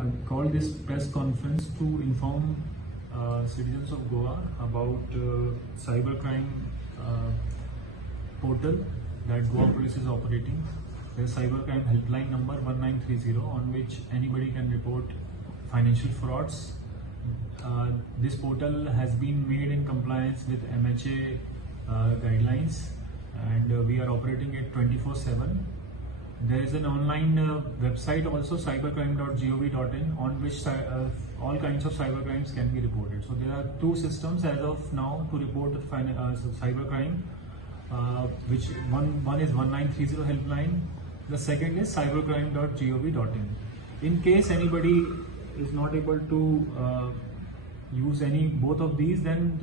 I called this press conference to inform citizens of Goa about cybercrime portal that Goa Police is operating. There's cybercrime helpline number 1930 on which anybody can report financial frauds. This portal has been made in compliance with MHA guidelines, and we are operating it 24/7. There is an online website also, cybercrime.gov.in, on which all kinds of cybercrimes can be reported. So there are two systems as of now to report cybercrime, which one is 1930 helpline. The second is cybercrime.gov.in. In case anybody is not able to use both of these, then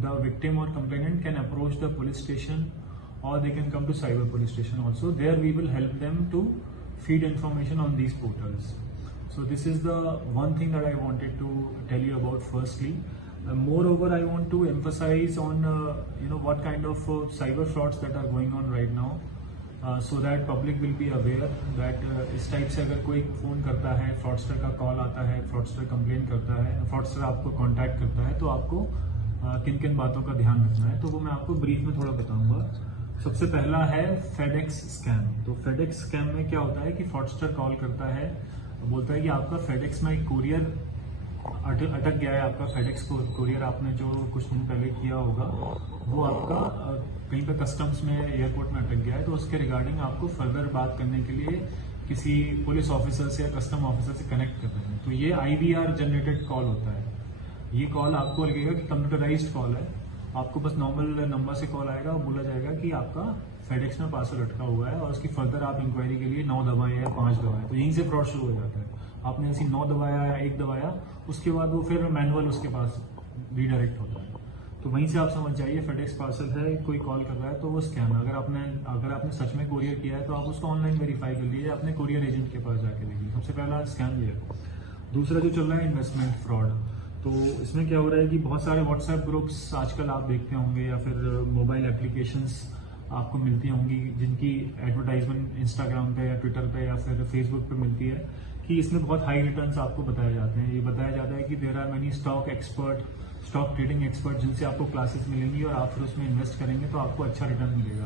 the victim or complainant can approach the police station, or they can come to cyber police station also. There we will help them to feed information on these portals. So this is the one thing that I wanted to tell you about firstly. Moreover, I want to emphasize on what kind of cyber frauds that are going on right now, so that public will be aware that इस type से अगर कोई phone करता है, fraudster का call आता है, fraudster complain करता है, फ्रॉडस्टर आपको कांटेक्ट करता है, तो आपको किन किन बातों का ध्यान रखना है, तो वो मैं आपको ब्रीफ में थोड़ा बताऊंगा. सबसे पहला है फेडेक्स स्कैम. तो फेडेक्स स्कैम में क्या होता है कि फ्रॉडस्टर कॉल करता है, बोलता है कि आपका फेडेक्स में एक कुरियर अटक गया है. आपका फेडेक्स कुरियर आपने जो कुछ दिन पहले किया होगा, वो आपका कहीं पे कस्टम्स में, एयरपोर्ट में अटक गया है. तो उसके रिगार्डिंग आपको फर्दर बात करने के लिए किसी पुलिस ऑफिसर से या कस्टम ऑफिसर से कनेक्ट कर रहे हैं. तो ये IVR जनरेटेड कॉल होता है. ये कॉल आपको लगेगा कि कंप्यूटराइज्ड कॉल है. आपको बस नॉर्मल नंबर से कॉल आएगा और बोला जाएगा कि आपका फेडेक्स में पार्सल अटका हुआ है, और उसकी फर्दर आप इंक्वायरी के लिए 9 दबाएं या 5 दबाएं. तो यहीं से फ्रॉड शुरू हो जाता है. आपने ऐसी 9 दबाया या 1 दबाया, उसके बाद वो फिर मैनुअल उसके पास रीडायरेक्ट होता है. तो वहीं से आप समझ जाइए फेडेक्स पार्सल है, कोई कॉल कर रहा है तो वो स्कैम है. अगर आपने सच में कोरियर किया है तो आप उसको ऑनलाइन वेरीफाई कर लीजिए, अपने कोरियर एजेंट के पास जाके देखिए. सबसे पहला स्कैम ये है. दूसरा जो चल रहा है इन्वेस्टमेंट फ्रॉड. तो इसमें क्या हो रहा है कि बहुत सारे व्हाट्सएप ग्रुप्स आजकल आप देखते होंगे, या फिर मोबाइल एप्लीकेशंस आपको मिलती होंगी जिनकी एडवर्टाइजमेंट इंस्टाग्राम पे या ट्विटर पे या फिर फेसबुक पे मिलती है कि इसमें बहुत हाई रिटर्न्स आपको बताए जाते हैं. ये बताया जाता है कि there are many stock trading expert जिनसे आपको क्लासेस मिलेंगी, और आप फिर उसमें इन्वेस्ट करेंगे तो आपको अच्छा रिटर्न मिलेगा.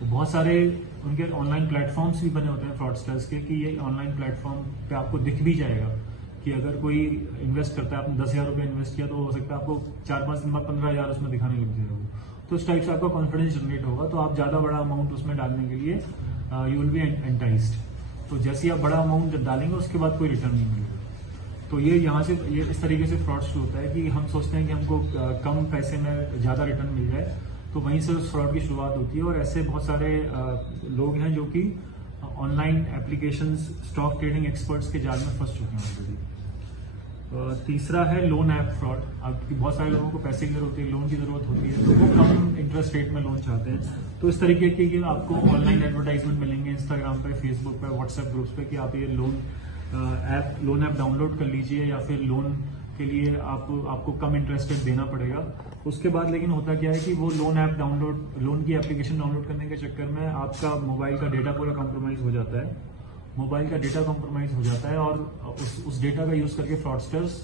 तो बहुत सारे उनके ऑनलाइन प्लेटफॉर्म्स भी बने होते हैं फ्रॉडस्टर्स के, कि ये ऑनलाइन प्लेटफॉर्म पे आपको दिख भी जाएगा कि अगर कोई इन्वेस्ट करता है, आपने 10,000 रुपये इन्वेस्ट किया, तो हो सकता है आपको 4-5 दिन बाद 15,000 उसमें दिखाने लग जाएगा. तो इस टाइप से आपका कॉन्फिडेंस जनरेट होगा, तो आप ज़्यादा बड़ा अमाउंट उसमें डालने के लिए यू विल बी एंटाइज्ड. तो जैसे ही आप बड़ा अमाउंट डालेंगे उसके बाद कोई रिटर्न नहीं मिलेगा. तो ये यहाँ से इस तरीके से फ्रॉड शुरू होता है कि हम सोचते हैं कि हमको कम पैसे में ज़्यादा रिटर्न मिल जाए, तो वहीं से उस फ्रॉड की शुरुआत होती है. और ऐसे बहुत सारे लोग हैं जो कि online applications, stock trading experts के जाल में फंस चुके हैं ऑलरेडी. तीसरा है लोन ऐप फ्रॉड. अब बहुत सारे लोगों को पैसे की जरूरत होती है, लोन की जरूरत होती है, तो वो कम इंटरेस्ट रेट में लोन चाहते हैं. तो इस तरीके के आपको ऑनलाइन एडवर्टाइजमेंट मिलेंगे इंस्टाग्राम पे, फेसबुक पे, व्हाट्सएप ग्रुप्स पे कि आप ये लोन ऐप डाउनलोड कर लीजिए, या फिर लोन के लिए आपको कम इंटरेस्ट रेट देना पड़ेगा. उसके बाद लेकिन होता क्या है कि वो लोन की एप्लीकेशन डाउनलोड करने के चक्कर में आपका मोबाइल का डेटा पूरा कॉम्प्रोमाइज हो जाता है. और उस डेटा का यूज करके फ्रॉडस्टर्स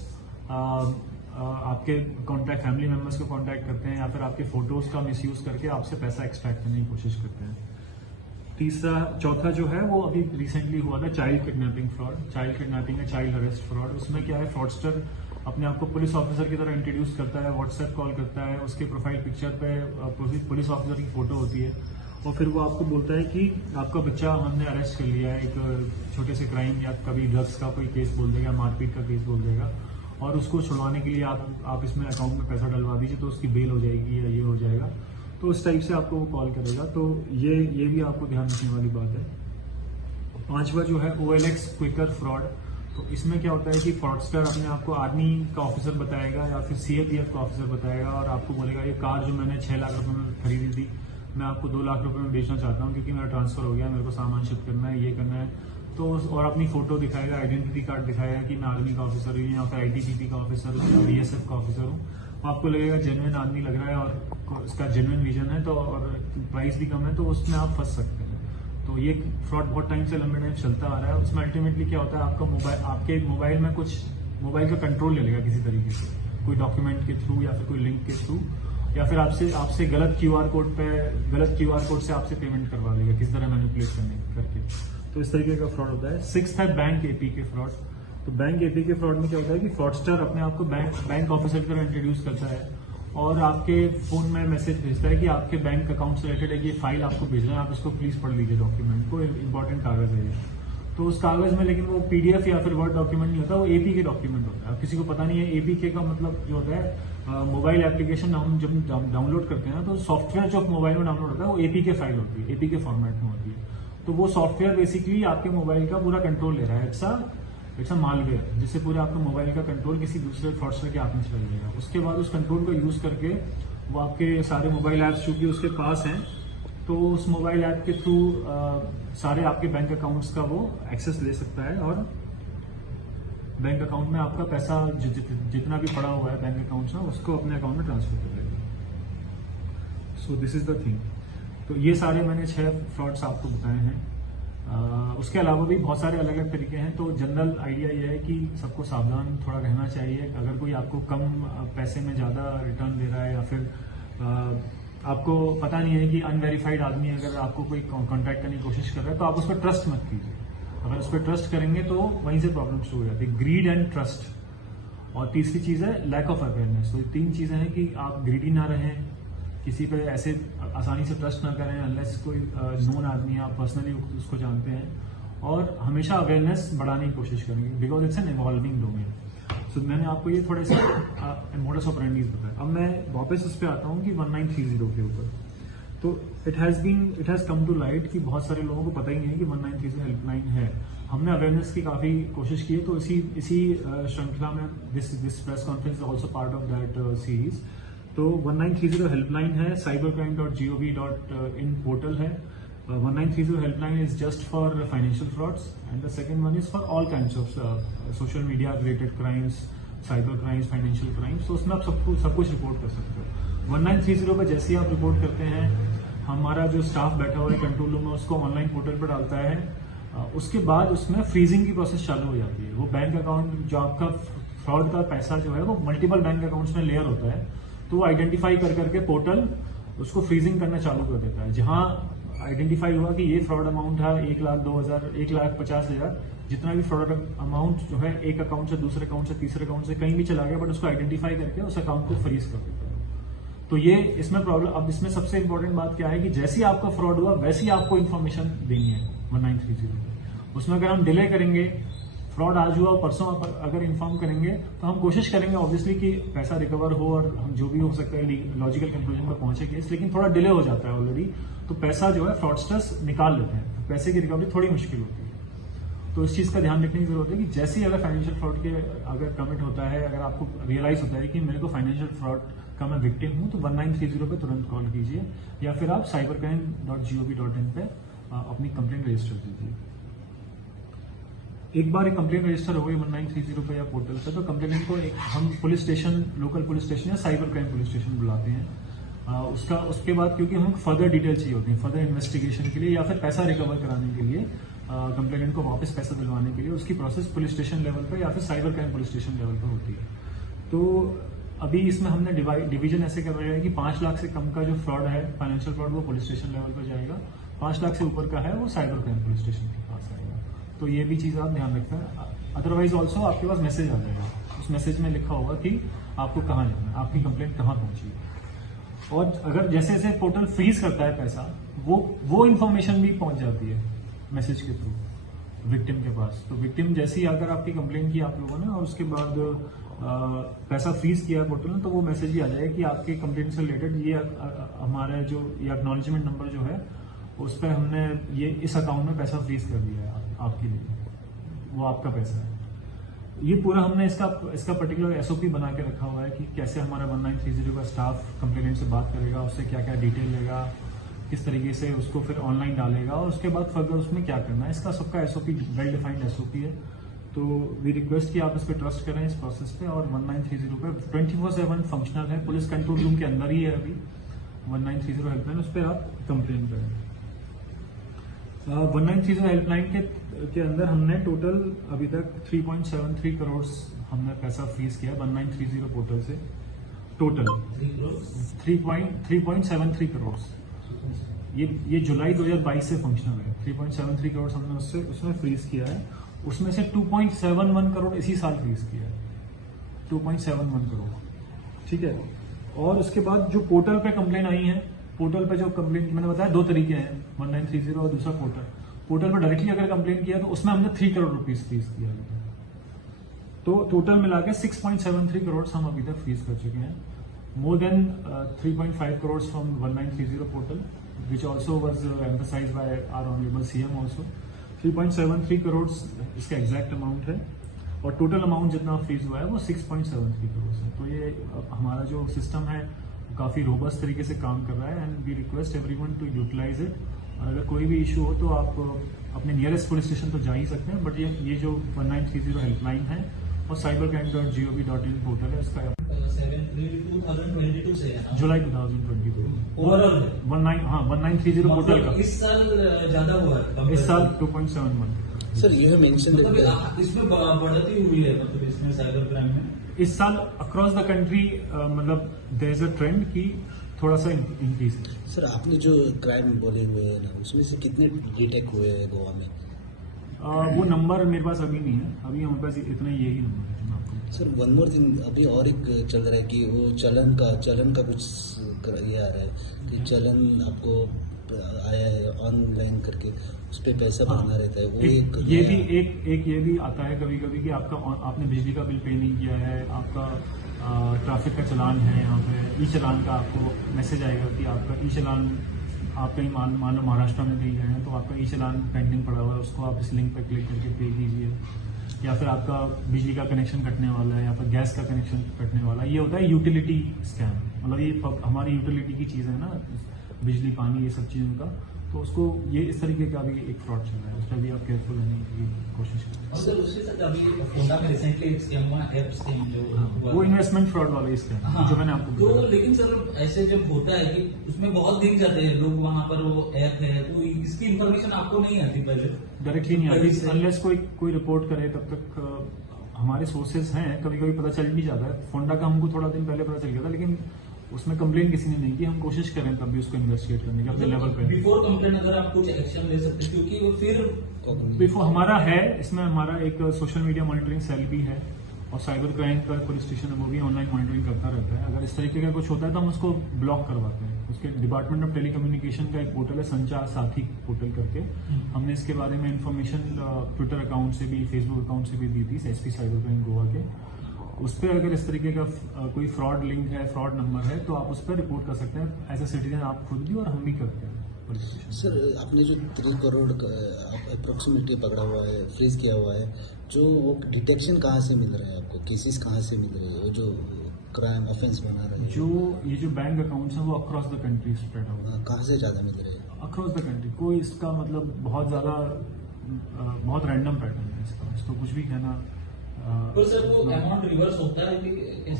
आपके कॉन्टैक्ट, फैमिली मेंबर्स को कॉन्टैक्ट करते हैं, या फिर आपके फोटोज का मिसयूज करके आपसे पैसा एक्सट्रैक्ट करने की कोशिश करते हैं. चौथा जो है वो अभी रिसेंटली हुआ था, child kidnapping fraud. Child kidnapping है चाइल्ड अरेस्ट फ्रॉड. उसमें क्या है, फ्रॉडस्टर अपने आप को पुलिस ऑफिसर की तरह इंट्रोड्यूस करता है, व्हाट्सएप कॉल करता है, उसके प्रोफाइल पिक्चर पे पुलिस ऑफिसर की फोटो होती है, और फिर वो आपको बोलता है कि आपका बच्चा हमने अरेस्ट कर लिया है, एक छोटे से क्राइम या कभी ड्रग्स का कोई केस बोल देगा, मारपीट का केस बोल देगा, और उसको छुड़वाने के लिए आप इसमें अकाउंट में पैसा डलवा दीजिए तो उसकी बेल हो जाएगी या ये हो जाएगा. तो उस टाइप से आपको वो कॉल करेगा. तो ये भी आपको ध्यान रखने वाली बात है. पांचवा जो है OLX क्विकर फ्रॉड. तो इसमें क्या होता है कि फ्रॉडस्टर अपने आप को आर्मी का ऑफिसर बताएगा या फिर CAPF का ऑफिसर बताएगा, और आपको बोलेगा ये कार जो मैंने 6 लाख रुपए में खरीदी थी, मैं आपको 2 लाख रुपए में बेचना चाहता हूँ क्योंकि मेरा ट्रांसफर हो गया, मेरे को सामान शिफ्ट करना है, ये करना है. तो और अपनी फोटो दिखाएगा, आइडेंटिटी कार्ड दिखाएगा कि मैं आर्मी का ऑफिसर हूँ, या फिर ITBP का ऑफिसर हूँ, BSF का ऑफिसर हूँ. आपको लगेगा जेन्युइन आदमी लग रहा है और उसका जेन्युइन विजन है, तो और प्राइस भी कम है, तो उसमें आप फंस सकते हैं. तो ये फ्रॉड बहुत टाइम से लंबे टाइम चलता आ रहा है। उसमें अल्टीमेटली क्या होता है, आपके मोबाइल में कुछ मोबाइल का कंट्रोल ले लेगा किसी तरीके से, कोई डॉक्यूमेंट के थ्रू या फिर कोई लिंक के थ्रू, या फिर आपसे गलत क्यूआर कोड से आपसे पेमेंट करवा देगा किस तरह मैनिपुलेट करके। तो इस तरीके का फ्रॉड होता है। 6th है बैंक एपीके फ्रॉड। तो बैंक एपीके फ्रॉड में क्या होता है कि फ्रॉडस्टर अपने आप को बैंक ऑफिसर की तरह इंट्रोड्यूस करता है और आपके फोन में मैसेज भेजता है कि आपके बैंक अकाउंट से रिलेटेड ये फाइल आपको भेजना है, आप इसको प्लीज पढ़ लीजिए, डॉक्यूमेंट को, इंपॉर्टेंट कागज है ये। तो उस कागज में लेकिन वो पीडीएफ या फिर वर्ड डॉक्यूमेंट नहीं होता, वो एपीके डॉक्यूमेंट होता है। अब किसी को पता नहीं है एपीके का मतलब जो होता है, मोबाइल एप्लीकेशन हम जब डाउनलोड करते हैं तो सॉफ्टवेयर जो मोबाइल में डाउनलोड होता है वो एपीके फाइल होती है, एपीके फॉर्मेट में होती है। तो वो सॉफ्टवेयर बेसिकली आपके मोबाइल का पूरा कंट्रोल ले रहा है। इट्स अ मालवेयर, जिससे पूरे आपके मोबाइल का कंट्रोल किसी दूसरे फ्रॉडस्टर के हाथ में चला जाएगा। उसके बाद उस कंट्रोल को यूज करके वो आपके सारे मोबाइल ऐप्स चूंकि उसके पास हैं, तो उस मोबाइल ऐप के थ्रू सारे आपके बैंक अकाउंट्स का वो एक्सेस ले सकता है और बैंक अकाउंट में आपका पैसा जितना भी पड़ा हुआ है बैंक अकाउंट में, उसको अपने अकाउंट में ट्रांसफर कर लेगा। So this is the thing. तो ये सारे मैंने 6 फ्रॉड्स आपको बताए हैं। उसके अलावा भी बहुत सारे अलग अलग तरीके हैं। तो जनरल आइडिया ये है कि सबको सावधान थोड़ा रहना चाहिए। अगर कोई आपको कम पैसे में ज्यादा रिटर्न दे रहा है या फिर आपको पता नहीं है कि अनवेरिफाइड आदमी अगर आपको कोई कॉन्टैक्ट करने की कोशिश कर रहा है, तो आप उस पर ट्रस्ट मत कीजिए। अगर उस पर ट्रस्ट करेंगे तो वहीं से प्रॉब्लम शुरू हो जाती है। Grid and trust. और तीसरी चीज है लैक ऑफ अवेयरनेस। तो ये 3 चीजें हैं कि आप ग्रीडी ना रहें, किसी पे ऐसे आसानी से ट्रस्ट ना करें अनलेस कोई नोन आदमी आप पर्सनली उसको जानते हैं, और हमेशा अवेयरनेस बढ़ाने की कोशिश करेंगे because it's an evolving domain. So मैंने आपको ये थोड़े से मोडस ऑपरेंडीज बताया। अब मैं वापस उस पर आता हूँ कि 1930 के ऊपर। तो it has come to light कि बहुत सारे लोगों को पता ही नहीं है कि 1930 हेल्पलाइन है। हमने अवेयरनेस की काफी कोशिश की है, तो इसी श्रृंखला में this press conference is also part of that series. तो 1930 हेल्पलाइन है, cybercrime.gov.in पोर्टल है। 1930 helpline is just for financial frauds and the second one is for all kinds of social media related crimes, cyber crimes, financial crimes. तो उसमें आप सब कुछ report कर सकते हो। 1930 पर जैसे ही आप रिपोर्ट करते हैं, हमारा जो स्टाफ बैठा हुआ है कंट्रोल रूम में उसको ऑनलाइन पोर्टल पर डालता है। उसके बाद उसमें फ्रीजिंग की प्रोसेस चालू हो जाती है। वो बैंक अकाउंट जो आपका फ्रॉड का पैसा जो है वो मल्टीपल बैंक अकाउंट्स में लेयर होता है, तो वो आइडेंटिफाई करके पोर्टल उसको फ्रीजिंग करना चालू कर देता है। जहां आइडेंटिफाई हुआ कि ये फ्रॉड अमाउंट है 1,02,000, 1,50,000, जितना भी फ्रॉड अमाउंट जो है एक अकाउंट से दूसरे अकाउंट से तीसरे अकाउंट से कहीं भी चला गया, बट उसको आइडेंटिफाई करके उस अकाउंट को फ्रीज कर देता है। तो ये इसमें प्रॉब्लम। अब इसमें सबसे इंपॉर्टेंट बात क्या है कि जैसे ही आपका फ्रॉड हुआ वैसे ही आपको इन्फॉर्मेशन देनी है 1930। उसमें अगर हम डिले करेंगे, फ्रॉड आज हुआ परसों अगर इन्फॉर्म करेंगे, तो हम कोशिश करेंगे ऑब्वियसली कि पैसा रिकवर हो और हम जो भी हो सकता है लॉजिकल कंक्लूजन पर पहुंचे केस, लेकिन थोड़ा डिले हो जाता है ऑलरेडी। तो पैसा जो है फ्रॉडस्टर्स निकाल लेते हैं, पैसे की रिकवरी थोड़ी मुश्किल होती है। तो इस चीज का ध्यान रखने की जरूरत है कि जैसे ही अगर फाइनेंशियल फ्रॉड के अगर कमिट होता है, अगर आपको रियलाइज होता है कि मेरे को फाइनेंशियल फ्रॉड का मैं विक्टिम हूं, तो 1930 पे तुरंत कॉल कीजिए या फिर आप cybercrime.gov.in पे अपनी कंप्लेंट रजिस्टर कीजिए। एक बार एक कंप्लेंट रजिस्टर हो गई 1930 पे या पोर्टल पे, तो कंप्लेंट को हम police station, local police station या साइबर क्राइम पुलिस स्टेशन बुलाते हैं। उसके बाद क्योंकि हमें फर्दर डिटेल चाहिए होती है, फर्दर इन्वेस्टिगेशन के लिए या फिर पैसा रिकवर कराने के लिए, कंप्लेनेंट को वापस पैसा दिलवाने के लिए, उसकी प्रोसेस पुलिस स्टेशन लेवल पर या फिर cyber crime police station level पर होती है। तो अभी इसमें हमने डिवीजन ऐसे कर रहे हैं कि 5 लाख से कम का जो फ्रॉड है फाइनेंशियल फ्रॉड, वो पुलिस स्टेशन लेवल पर जाएगा। 5 लाख से ऊपर का है वो साइबर क्राइम पुलिस स्टेशन के पास आएगा। तो ये भी चीज आप ध्यान रखें। अदरवाइज ऑल्सो आपके पास मैसेज आ जाएगा, उस मैसेज में लिखा होगा कि आपको कहाँ लिखना है, आपकी कंप्लेंट कहाँ पहुंची। और अगर जैसे जैसे पोर्टल फ्रीज करता है पैसा, वो इन्फॉर्मेशन भी पहुंच जाती है मैसेज के थ्रू विक्टिम के पास। तो विक्टिम जैसे ही अगर आपकी कंप्लेंट की आप लोगों ने और उसके बाद पैसा फ्रीज किया पोर्टल ने, तो वो मैसेज भी आ जाएगा कि आपके कंप्लेंट से रिलेटेड ये हमारा जो ये एक्नॉलेजमेंट नंबर जो है उस पर हमने ये इस अकाउंट में पैसा फ्रीज कर दिया है आपके लिए, वो आपका पैसा है। ये पूरा हमने इसका पर्टिकुलर एसओपी बना के रखा हुआ है कि कैसे हमारा 1930 का स्टाफ कंप्लेनेंट से बात करेगा, उससे क्या क्या डिटेल लेगा, किस तरीके से उसको फिर ऑनलाइन डालेगा और उसके बाद फर्दर उसमें क्या करना है। इसका सबका एसओपी वेल डिफाइंड एसओपी है। तो वी रिक्वेस्ट कि आप इस पर ट्रस्ट करें इस प्रोसेस पे। और 1930 पे 24/7 फंक्शनल है, पुलिस कंट्रोल रूम के अंदर ही है अभी 1930 हेल्पलाइन, उस पर आप कंप्लेन करें। 1930 हेल्पलाइन के अंदर हमने टोटल अभी तक 3.73 करोड़ हमने पैसा फ्रीज किया 1930 पोर्टल से। टोटल 3.73 करोड़। ये जुलाई 2022 से फंक्शनल है। 3.73 करोड़ हमने उसमें फ्रीज किया है। उसमें से 2.71 करोड़ इसी साल फ्रीज किया है। 2.71 करोड़, ठीक है। और उसके बाद जो पोर्टल पे कंप्लेन आई है, पोर्टल पे जो कंप्लेन मैंने बताया 2 तरीके हैं, 1930 और दूसरा पोर्टल पर डायरेक्टली अगर कंप्लेन किया तो उसमें हमने 3 करोड़ रुपीज फ्रीज किया है। तो टोटल मिला के 6.73 करोड़ हम अभी तक फ्रीज कर चुके हैं। More than 3.5 crore from 1930 portal which also was emphasise by our honourable CM also. 3.73 crore इसका एग्जैक्ट अमाउंट है और टोटल अमाउंट जितना फ्रीज हुआ है वो 6.73 करोड़ है। तो ये हमारा जो सिस्टम है काफी रोबस्ट तरीके से काम कर रहा है and we request everyone to utilise it. और अगर कोई भी इशू हो तो आप अपने नियरेस्ट पुलिस स्टेशन तो जा ही सकते हैं, बट ये जो 1930 हेल्पलाइन है और cybercrime.gov.in पोर्टल है इसका 2022 से है जुलाई 2022 ओवरऑल 1930 पोर्टल का इस साल ज्यादा हुआ है। इस साल 2.71। Sir, you have mentioned that इसमें बढ़ोतरी हुई है, मतलब इसमें साइबर क्राइम में इस साल अक्रॉस द कंट्री मतलब देयर इज अ ट्रेंड की थोड़ा सा इंक्रीज है। सर आपने जो क्राइम बोले हुए हैं ना, उसमें से कितने डिटेक्ट हुए हैं गोवा में? वो नंबर मेरे पास अभी नहीं है, अभी हमारे पास इतना यही नंबर है जो मैं आपको। सर वन मोर थिंग, अभी और एक चल रहा है कि वो चलन का कुछ ये आ रहा है कि चलन आपको आया है ऑनलाइन करके, उस पर पैसा भरना रहता है। वो ये भी आता है कभी कभी कि आपने बिजली का बिल पे नहीं किया है, आपका ट्रैफिक का चलान है, यहाँ पे ई चलान का आपको मैसेज आएगा कि आपका ई चलान आप कहीं मान लो महाराष्ट्र में कहीं गए हैं तो आपका ई चलान पेंडिंग पड़ा हुआ है, उसको आप इस लिंक पर क्लिक करके पे कीजिए। या फिर आपका बिजली का कनेक्शन कटने वाला है या फिर गैस का कनेक्शन कटने वाला है, ये होता है यूटिलिटी स्कैम। मतलब ये हमारी यूटिलिटी की चीज़ है ना, बिजली पानी ये सब चीज़ों का, तो उसको ये इस तरीके का भी एक फ्रॉड चल रहा है, उस पर भी आप केयरफुल रहने की कोशिश करें। सर उसके साथ अभी फोंडा में रिसेंटली एक स्कैम हुआ, ऐप स्कैम जो हुआ, वो इन्वेस्टमेंट फ्रॉड वाला स्कैम जो मैंने आपको तो बताया। लेकिन सर ऐसे जब होता है कि उसमें बहुत दिख जाते हैं लोग, वहाँ पर वो ऐप है, तो इसकी इन्फॉर्मेशन आपको नहीं आती पहले, डायरेक्टली नहीं आती अनलेस कोई रिपोर्ट करे, तब तक हमारे सोर्सेज हैं, कभी कभी पता चल भी जाता है। फोंडा का हमको थोड़ा दिन पहले पता चल गया था, लेकिन उसमें कंप्लेन किसी ने नहीं की। हम कोशिश करें तब भी उसको इन्वेस्टिगेट करने की अपने लेवल पे। बिफोर कंप्लेन अगर आप कुछ एक्शन ले सकते, क्योंकि वो फिर बिफोर हमारा है, इसमें हमारा एक सोशल मीडिया मॉनिटरिंग सेल भी है और साइबर क्राइम का पुलिस स्टेशन है, वो भी ऑनलाइन मॉनिटरिंग करता रहता है। अगर इस तरीके का कुछ होता है तो हम उसको ब्लॉक करवाते हैं। उसके डिपार्टमेंट ऑफ टेलीकम्युनिकेशन का एक पोर्टल है, संचार साथी पोर्टल करके, हमने इसके बारे में इन्फॉर्मेशन ट्विटर अकाउंट से भी फेसबुक अकाउंट से भी दी थी, एसपी साइबर क्राइम गोवा के। उस पर अगर इस तरीके का कोई फ्रॉड लिंक है, फ्रॉड नंबर है, तो आप उस पर रिपोर्ट कर सकते हैं एज ए सिटीजन, आप खुद भी और हम भी करते हैं। सर आपने जो 3 करोड़ अप्रोक्सीमेटली पकड़ा हुआ है, फ्रीज किया हुआ है, जो वो डिटेक्शन कहाँ से मिल रहा है आपको, केसेस कहाँ से मिल रहे हैं, वो जो क्राइम ऑफेंस बना रहे हैं, ये जो बैंक अकाउंट्स हैं वो across the country spread out है। कहाँ से ज़्यादा मिल रहे हैं? अक्रॉस द कंट्री, कोई इसका मतलब बहुत ज़्यादा बहुत रैंडम पैटर्न है इसका, तो कुछ भी कहना। तो सर वो अमाउंट रिवर्स होता है कि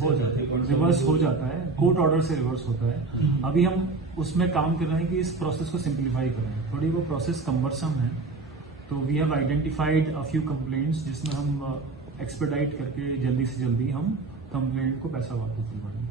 हो जाता है, रिवर्स हो जाता है, कोर्ट ऑर्डर से रिवर्स होता है। अभी हम उसमें काम कर रहे हैं कि इस प्रोसेस को सिंप्लीफाई करें, थोड़ी वो प्रोसेस कम्बरसम है, तो we have identified a few complaints जिसमें हम एक्सपेडाइट करके जल्दी से जल्दी हम कंप्लेंट को पैसा वापस दिलवाएंगे।